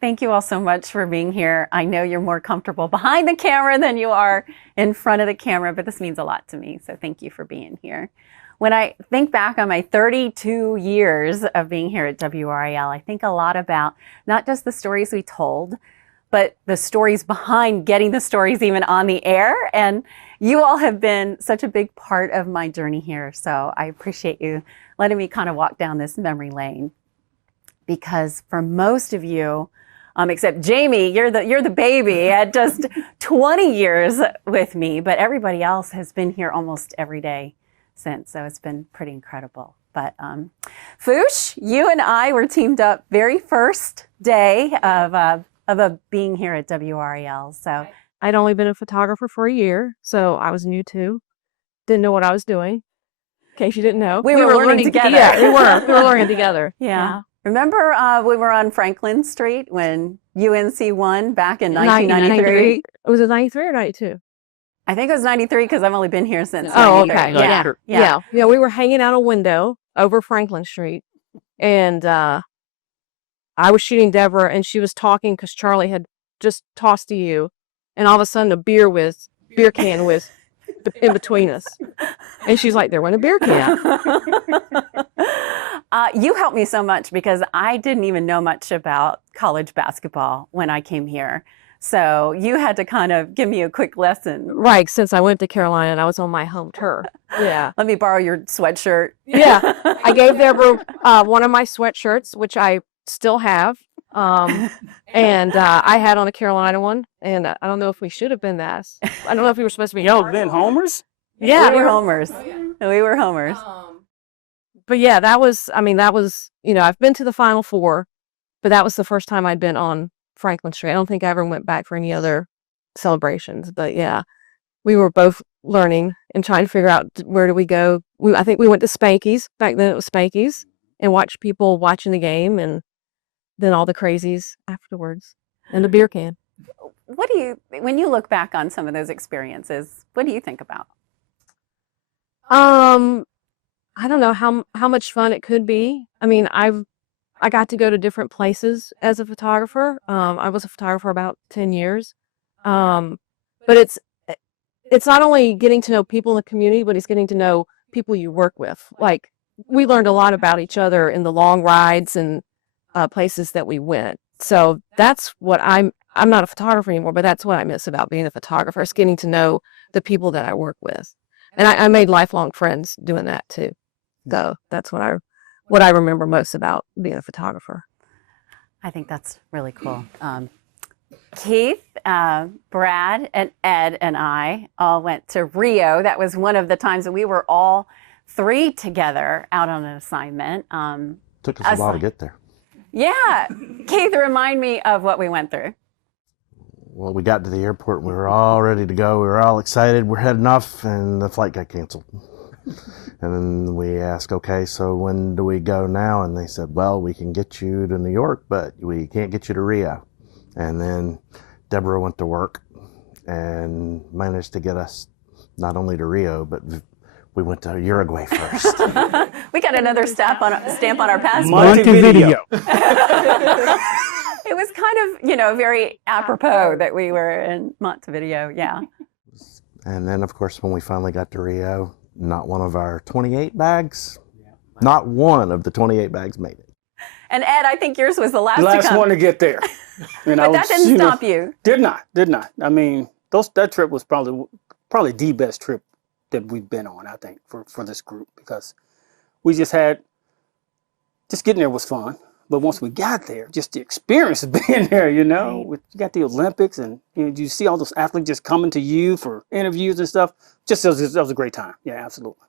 Thank you all so much for being here. I know you're more comfortable behind the camera than you are in front of the camera, but this means a lot to me. So thank you for being here. When I think back on my 32 years of being here at WRAL, I think a lot about not just the stories we told, but the stories behind getting the stories even on the air. And you all have been such a big part of my journey here. So I appreciate you letting me kind of walk down this memory lane. Because for most of you, except Jamie, you're the baby at just 20 years with me, but everybody else has been here almost every day since, so it's been pretty incredible. But Foushee, you and I were teamed up very first day of being here at WRAL. So I'd only been a photographer for a year, so I was new too. Didn't know what I was doing. In case you didn't know, we were learning together. Yeah, we were learning together. Yeah. Remember we were on Franklin Street when UNC won back in 1993? Was it 93 or 92? I think it was 93 because I've only been here since 93. Oh, okay. Yeah. Yeah, we were hanging out a window over Franklin Street, and I was shooting Debra, and she was talking because Charlie had just tossed to you, and all of a sudden a beer can was in between us. And she's like, there went a beer can. You helped me so much because I didn't even know much about college basketball when I came here. So you had to kind of give me a quick lesson. Right, since I went to Carolina and I was on my home turf. Yeah. Let me borrow your sweatshirt. Yeah. I gave Debra one of my sweatshirts, which I still have. And I had on a Carolina one, and I don't know if we should have been that. I don't know if we were supposed to be. Y'all been homers? Yeah, we were homers. We were homers. But yeah, that was, I've been to the Final Four, but that was the first time I'd been on Franklin Street. I don't think I ever went back for any other celebrations, but yeah, we were both learning and trying to figure out where do we go. I think we went to Spanky's. Back then it was Spanky's, and watched people watching the game, and then all the crazies afterwards, and the beer can. When you look back on some of those experiences, what do you think about? I don't know how much fun it could be. I mean, I got to go to different places as a photographer. I was a photographer about 10 years. But it's not only getting to know people in the community, but it's getting to know people you work with. Like, we learned a lot about each other in the long rides and places that we went. So that's what I'm not a photographer anymore, but that's what I miss about being a photographer. It's getting to know the people that I work with. And I made lifelong friends doing that too. So that's what I remember most about being a photographer. I think that's really cool. Keith, Brad, and Ed and I all went to Rio. That was one of the times that we were all three together out on an assignment. Took us a while to get there. Yeah. Keith, remind me of what we went through. Well, we got to the airport, we were all ready to go. We were all excited. We're heading off, and the flight got canceled. And then we asked, okay, so when do we go now? And they said, well, we can get you to New York, but we can't get you to Rio. And then Debra went to work and managed to get us not only to Rio, but we went to Uruguay first. We got another stamp on our passport. Montevideo. It was kind of, very apropos that we were in Montevideo, yeah. And then, of course, when we finally got to Rio, not one of our 28 bags, not one of the 28 bags made it. And Ed, I think yours was the last to come. One to get there. And but that didn't stop you. Did not. I mean, that trip was probably the best trip that we've been on, I think, for this group, because we just getting there was fun. But once we got there, just the experience of being there, you got the Olympics, and you see all those athletes just coming to you for interviews and stuff. That was a great time. Yeah, absolutely.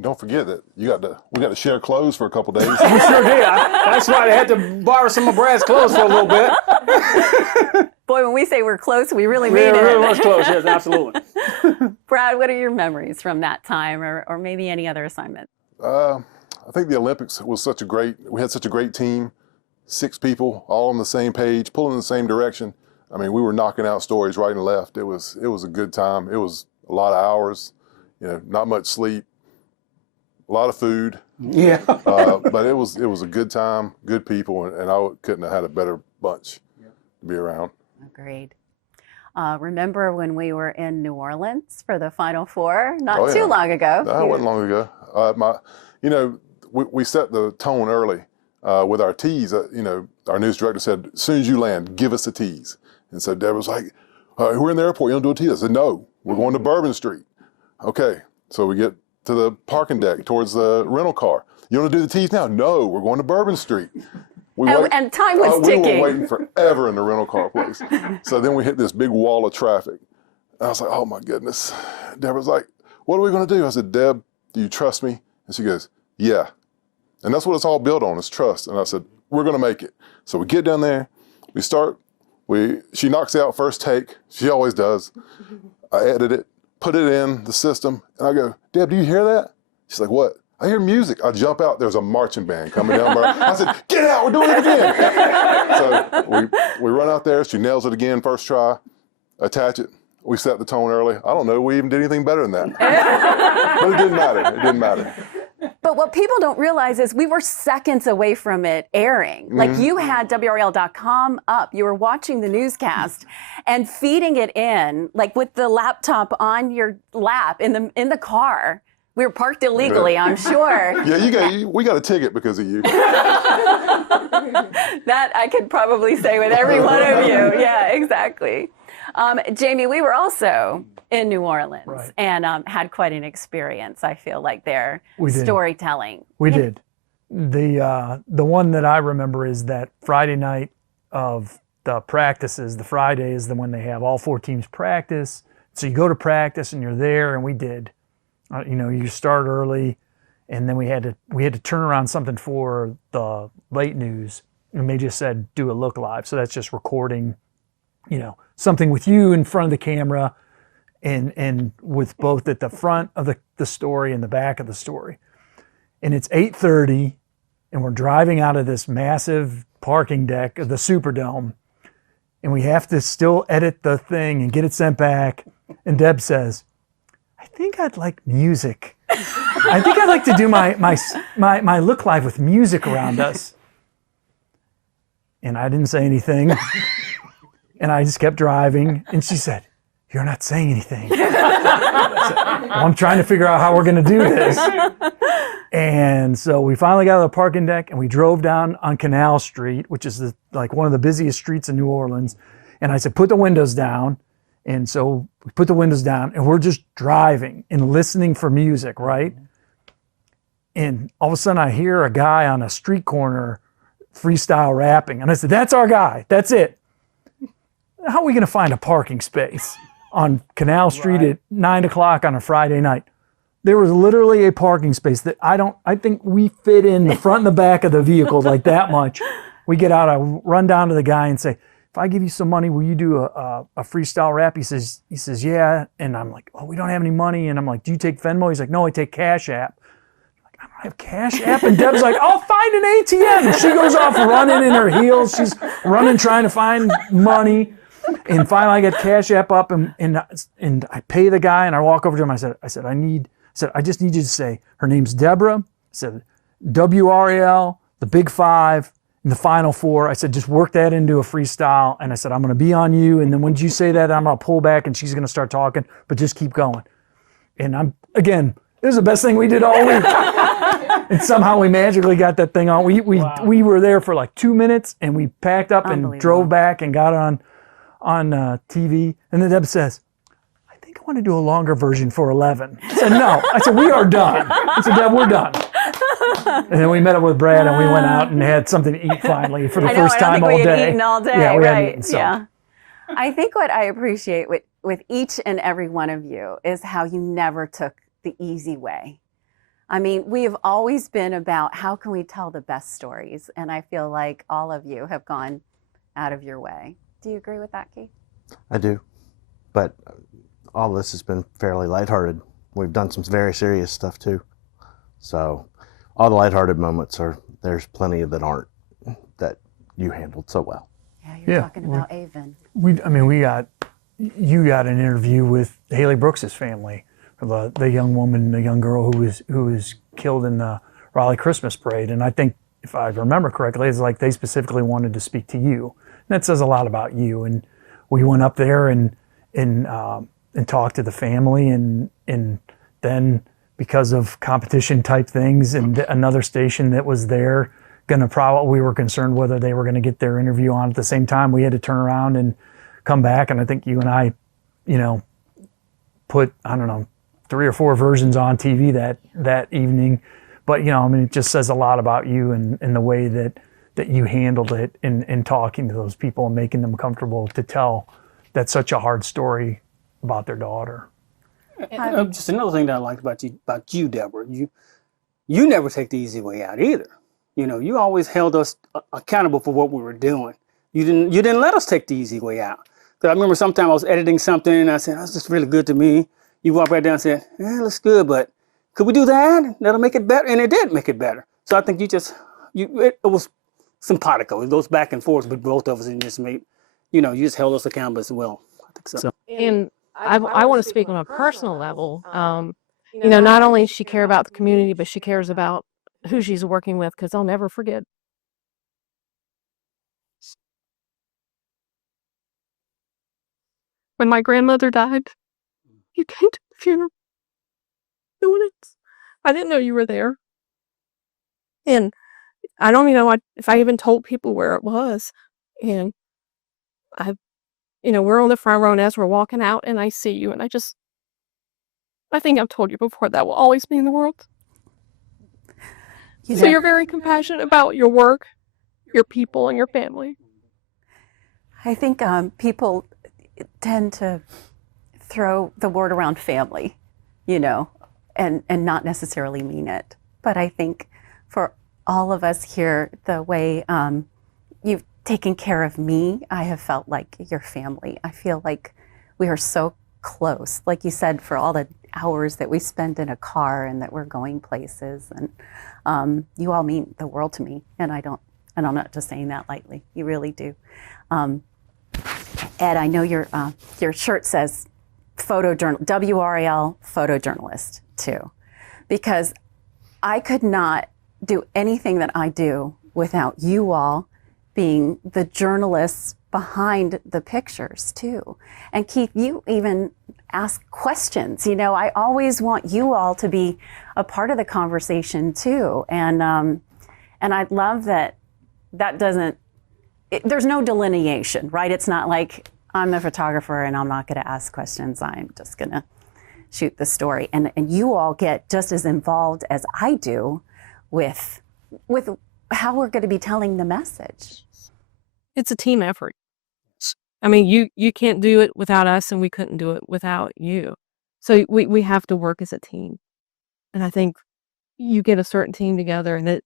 Don't forget that we got to share clothes for a couple days. We sure did. That's why I had to borrow some of Brad's clothes for a little bit. Boy, when we say we're close, we really mean it. Really was close, yes, absolutely. Brad, what are your memories from that time, or maybe any other assignment? I think the Olympics was we had such a great team, 6 people, all on the same page, pulling in the same direction. I mean, we were knocking out stories right and left. It was a good time. It was a lot of hours, not much sleep, a lot of food. Yeah. But it was a good time, good people, and I couldn't have had a better bunch. Yeah. be around. Agreed. Remember when we were in New Orleans for the Final Four? Not Oh, yeah. too long ago. No, it wasn't long ago. We set the tone early with our tease. Our news director said, as soon as you land, give us a tease. And so Debra was like, we're in the airport, you don't do a tease? I said, no, we're going to Bourbon Street. Okay, so we get to the parking deck towards the rental car. You want to do the tease now? No, we're going to Bourbon Street. And time was ticking. We were waiting forever in the rental car place. So then we hit this big wall of traffic. And I was like, oh my goodness. Deborah's like, what are we going to do? I said, Deb, do you trust me? And she goes, yeah. And that's what it's all built on, is trust. And I said, we're going to make it. So we get down there, we start, she knocks out first take. She always does. I edit it, put it in the system, and I go, Deb, do you hear that? She's like, what? I hear music. I jump out, there's a marching band coming down. I said, get out, we're doing it again. So we run out there, she nails it again, first try, attach it. We set the tone early. I don't know, we even did anything better than that. But it didn't matter, it didn't matter. But what people don't realize is we were seconds away from it airing. Mm-hmm. Like, you had WRAL.com up, you were watching the newscast and feeding it in, like with the laptop on your lap in the car. We were parked illegally, I'm sure. Yeah, we got a ticket because of you. That I could probably say with every one of you. Yeah, exactly. Jamie, we were also in New Orleans, right, and had quite an experience, I feel like, there. We did. Storytelling. We did. The one that I remember is that Friday night of the practices. The Friday is the one they have all 4 teams practice. So you go to practice and you're there, and we did. You start early, and then we had to turn around something for the late news, and they just said do a look live. So that's just recording, something with you in front of the camera, and with both at the front of the story and the back of the story. And it's 8:30, and we're driving out of this massive parking deck of the Superdome, and we have to still edit the thing and get it sent back. And Deb says, I think I'd like music. I think I'd like to do my look live with music around us. And I didn't say anything. And I just kept driving. And she said, you're not saying anything. I said, well, I'm trying to figure out how we're going to do this. And so we finally got to the parking deck, and we drove down on Canal Street, which is one of the busiest streets in New Orleans. And I said, put the windows down. And so we put the windows down, and we're just driving and listening for music, right? And all of a sudden I hear a guy on a street corner freestyle rapping. And I said, that's our guy. That's it. How are we going to find a parking space on Canal Street at 9 o'clock on a Friday night? There was literally a parking space that I think we fit in the front and the back of the vehicle like that much. We get out, I run down to the guy and say, if I give you some money, will you do a freestyle rap? He says, yeah. And I'm like, oh, we don't have any money. And I'm like, do you take Venmo? He's like, no, I take Cash App. I'm like, I don't have Cash App. And Deb's like, I'll find an ATM. And she goes off running in her heels. She's running, trying to find money. And finally I get Cash App up, and I pay the guy, and I walk over to him. I said, I just need you to say, her name's Debra. I said, WRAL, the Big Five, in the Final Four. I said, just work that into a freestyle. And I said, I'm going to be on you. And then when you say that, I'm going to pull back, and she's going to start talking, but just keep going. And it was the best thing we did all week. And somehow we magically got that thing on. We were there for like 2 minutes, and we packed up and drove back and got on TV. And then Deb says, I think I want to do a longer version for 11. I said, no. I said, we are done. I said, Deb, we're done. And then we met up with Brad, and we went out and had something to eat finally for the first time all day. I hadn't eaten all day, yeah, we right? hadn't eaten, so. Yeah. I think what I appreciate with each and every one of you is how you never took the easy way. I mean, we have always been about how can we tell the best stories, and I feel like all of you have gone out of your way. Do you agree with that, Keith? I do, but all this has been fairly lighthearted. We've done some very serious stuff too. So all the lighthearted moments there's plenty that aren't, that you handled so well. Yeah, you're talking about Avon. You got an interview with Haley Brooks's family, the young girl who was killed in the Raleigh Christmas parade. And I think, if I remember correctly, it's like they specifically wanted to speak to you. That says a lot about you. And we went up there and talked to the family, and then because of competition type things and another station that was there, we were concerned whether they were going to get their interview on at the same time. We had to turn around and come back, and I think you and I, put, I don't know, 3 or 4 versions on TV that evening. But, it just says a lot about you and the way that you handled it in talking to those people and making them comfortable to tell that's such a hard story about their daughter. Just another thing that I liked about you, Deborah, you never take the easy way out either. You always held us accountable for what we were doing. You didn't let us take the easy way out. Because I remember sometime I was editing something and I said, "That's just really good to me." You walked right down and said, "Yeah, it looks good, but could we do that? That'll make it better." And it did make it better. So I think it was simpatico. It goes back and forth with both of us, and just made, you just held us accountable as well. I think so. And I want to speak on a personal level. Not only does she care about the community, but she cares about who she's working with, because I'll never forget. When my grandmother died, you came to the funeral. No one else. I didn't know you were there. And I don't even know if I even told people where it was. And we're on the front row, and as we're walking out, and I see you, and I think I've told you before, that will always be in the world. So you're very compassionate about your work, your people, and your family. I think people tend to throw the word around family, and not necessarily mean it. But I think for all of us here, the way you've taken care of me, I have felt like your family. I feel like we are so close. Like you said, for all the hours that we spend in a car and that we're going places, and you all mean the world to me. And I'm not just saying that lightly. You really do. Ed, I know your shirt says WRAL photojournalist too, because I could not do anything that I do without you all being the journalists behind the pictures too. And Keith, you even ask questions. I always want you all to be a part of the conversation too. And I love that there's no delineation, right? It's not like I'm the photographer and I'm not going to ask questions. I'm just going to shoot the story. And you all get just as involved as I do with how we're going to be telling the message. It's a team effort. I mean, you can't do it without us, and we couldn't do it without you. So we have to work as a team. And I think you get a certain team together, and it,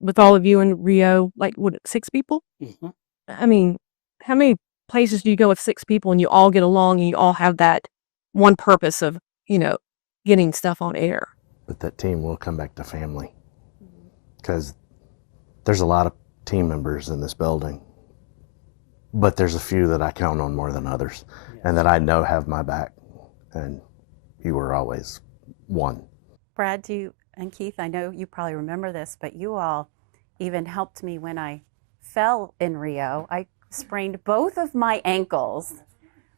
with all of you in Rio, like, 6 people? Mm-hmm. I mean, how many places do you go with 6 people and you all get along and you all have that one purpose of, getting stuff on air? But that team will come back to family, because there's a lot of team members in this building, but there's a few that I count on more than others, and that I know have my back, and you were always one. Brad, and Keith, I know you probably remember this, but you all even helped me when I fell in Rio. I sprained both of my ankles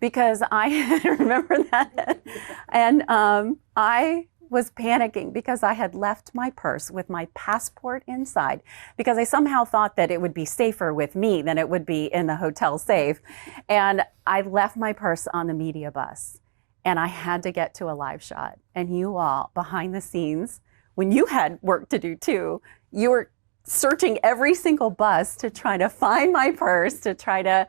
because I remember that. And I was panicking because I had left my purse with my passport inside, because I somehow thought that it would be safer with me than it would be in the hotel safe. And I left my purse on the media bus, and I had to get to a live shot. And you all behind the scenes, when you had work to do too, you were searching every single bus to try to find my purse, to try to,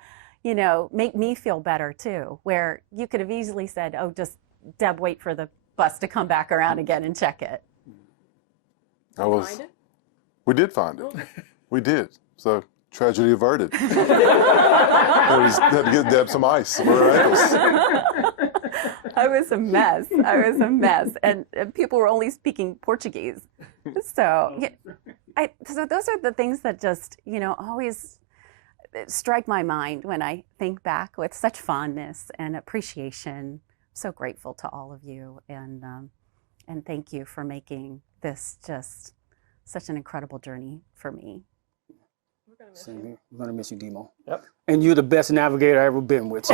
make me feel better too, where you could have easily said, "Oh, just Deb, wait for the bus to come back around again and check it." We did find it. We did. So tragedy averted. Had to get Deb some ice for her ankles. I was a mess. And people were only speaking Portuguese. So those are the things that just, always strike my mind when I think back with such fondness and appreciation. So grateful to all of you, and thank you for making this just such an incredible journey for me. We're going to Same here. We're gonna miss you, Demo. Yep. And you're the best navigator I ever been with. So.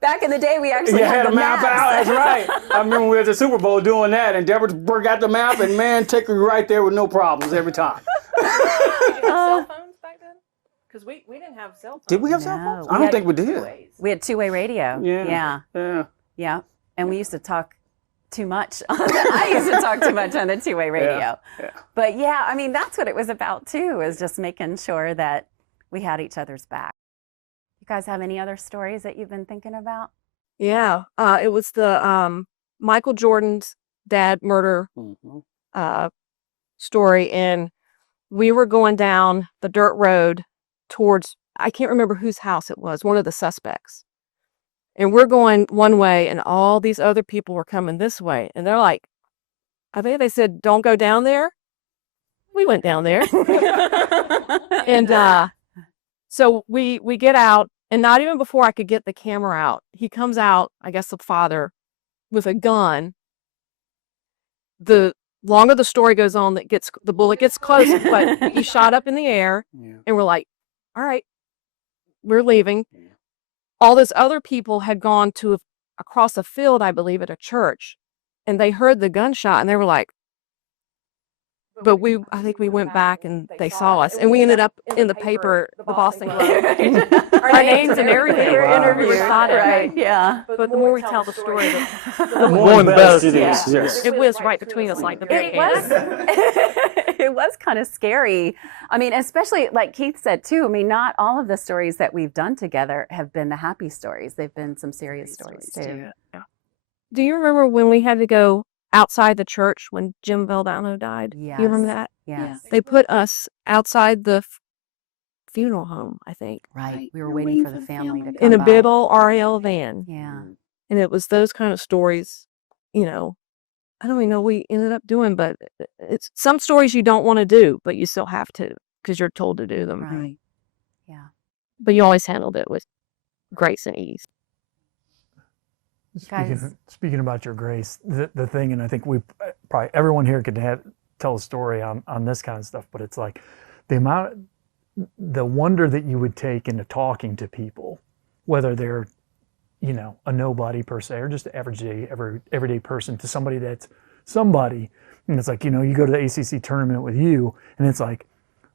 Back in the day, we actually You had had the a map maps. out. That's right. I remember we were at the Super Bowl doing that, and Debra got the map, and man, take you right there with no problems every time. Did you have cell phones back then? Because we didn't have cell phones. Did we have cell No, phones? we I don't had think we did. We had two-way radio. Yeah. Yeah. And we used to talk too much. I used to talk too much on the two-way radio. Yeah. But yeah, I mean, that's what it was about too, is just making sure that we had each other's back. You guys have any other stories that you've been thinking about? Yeah. It was the Michael Jordan's dad murder Mhm. story, and we were going down the dirt road towards, I can't remember whose house it was, one of the suspects. And we're going one way, and all these other people were coming this way. And they're like, I think they said, don't go down there. We went down there. And so we get out, and not even before I could get the camera out, he comes out, I guess the father, with a gun. The longer the story goes on, the bullet gets closer, but he shot up in the air, Yeah. and we're like, all right, we're leaving. All those other people had gone to across a field, I believe, at a church, and they heard the gunshot, and they were like, but I think we went back and they saw us, and we ended up in the paper, the Boston Globe. Our names and everything were interviewed. Right, yeah. But the more we tell the story, The more the better it is. Yeah. Yes. it whizzed right between us like the It big was, hand. it was kind of scary. I mean, especially like Keith said too, I mean, not all of the stories that we've done together have been the happy stories. They've been some serious stories too. Do you remember when we had to go outside the church when Jim Valdano died? Yes. You remember that? Yes. They put us outside the funeral home, I think, Right. We were waiting for the family to come in a by. big old RAL van. Yeah. And it was those kind of stories, you know, I don't even know what we ended up doing, but it's some stories you don't want to do, but you still have to because you're told to do them. Right. Yeah. But you always handled it with grace and ease. Guys. Speaking about your grace, the thing, and I think we probably everyone here could tell a story on this kind of stuff, but it's like the wonder that you would take into talking to people, whether they're, you know, a nobody per se, or just an everyday person, to somebody that's somebody. And it's like, you know, you go to the ACC tournament with you, and it's like,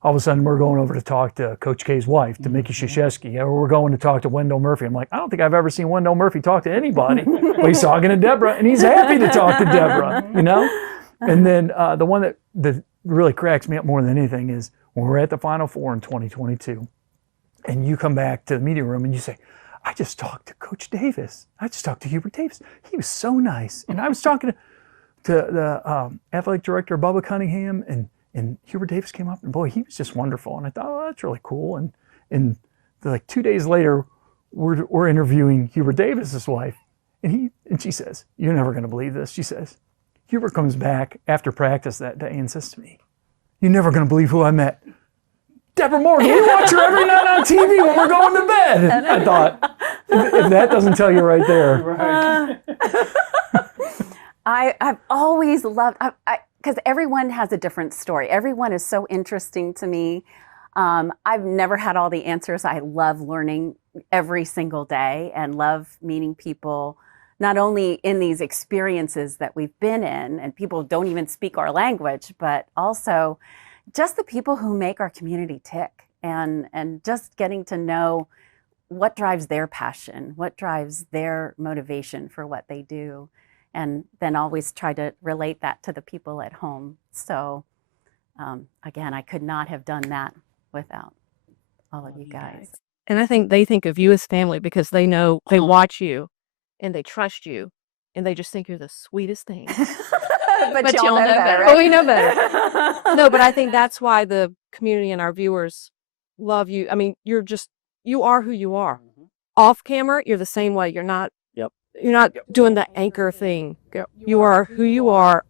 all of a sudden we're going over to talk to Coach K's wife, to Mickey Krzyzewski, or we're going to talk to Wendell Murphy. I'm like, I don't think I've ever seen Wendell Murphy talk to anybody, but he's talking to Debra, and he's happy to talk to Debra, you know? And then the one that really cracks me up more than anything is when we're at the Final Four in 2022, and you come back to the media room and you say, I just talked to Coach Davis. I just talked to Hubert Davis. He was so nice. And I was talking to the athletic director, Bubba Cunningham, and Hubert Davis came up, and boy, he was just wonderful. And I thought, oh, that's really cool. And like 2 days later, we're interviewing Hubert Davis's wife, and she says, you're never going to believe this. She says, Hubert comes back after practice that day and says to me, you're never going to believe who I met. Debra Morgan, we watch her every night on TV when we're going to bed. And I thought, if that doesn't tell you right there. I've always loved, because everyone has a different story. Everyone is so interesting to me. I've never had all the answers. I love learning every single day and love meeting people, not only in these experiences that we've been in, and people don't even speak our language, but also just the people who make our community tick, and just getting to know what drives their passion, what drives their motivation for what they do, and then always try to relate that to the people at home. So again, I could not have done that without all of you guys. And I think they think of you as family because they know, they watch you and they trust you and they just think you're the sweetest thing. But y'all know better. Oh, we know better. No, but I think that's why the community and our viewers love you. I mean, you are who you are. Off camera, you're the same way. You're not doing the anchor thing. You are who you are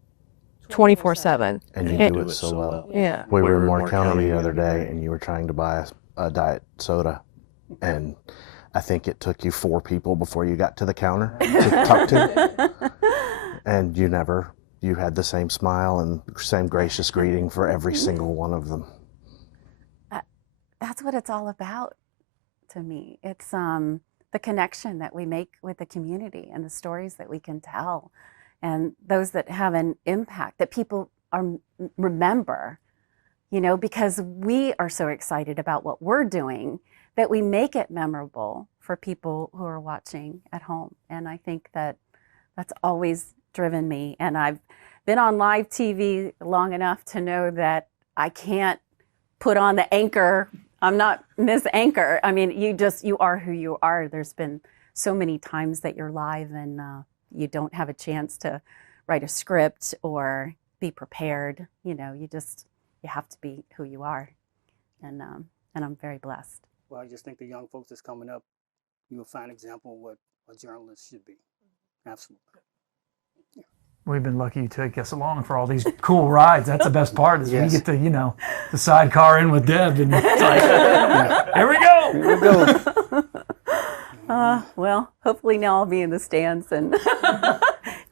24/7. And you do it so well. Yeah. We were in Moore County the other day, and you were trying to buy a diet soda, and I think it took you 4 people before you got to the counter to talk to. And you had the same smile and same gracious greeting for every single one of them. that's what it's all about to me. It's the connection that we make with the community and the stories that we can tell, and those that have an impact that people remember, you know, because we are so excited about what we're doing that we make it memorable for people who are watching at home. And I think that that's always driven me. And I've been on live TV long enough to know that I can't put on the anchor. I'm not Miss Anchor. I mean, you are who you are. There's been so many times that you're live and you don't have a chance to write a script or be prepared. You know, you have to be who you are. And I'm very blessed. Well, I just think the young folks that's coming up, you'll find an example of what a journalist should be. Absolutely. We've been lucky you take us along for all these cool rides. That's the best part is Yes. we get to, you know, the sidecar in with Deb and it's like, here we go. Here we go. Well, hopefully now I'll be in the stands and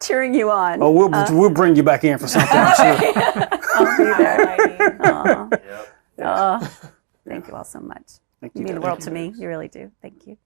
cheering you on. Oh, we'll bring you back in for something, I'm sure. I'll be there. Thank you all so much. Thank You you. mean the world to me. You really do. Thank you.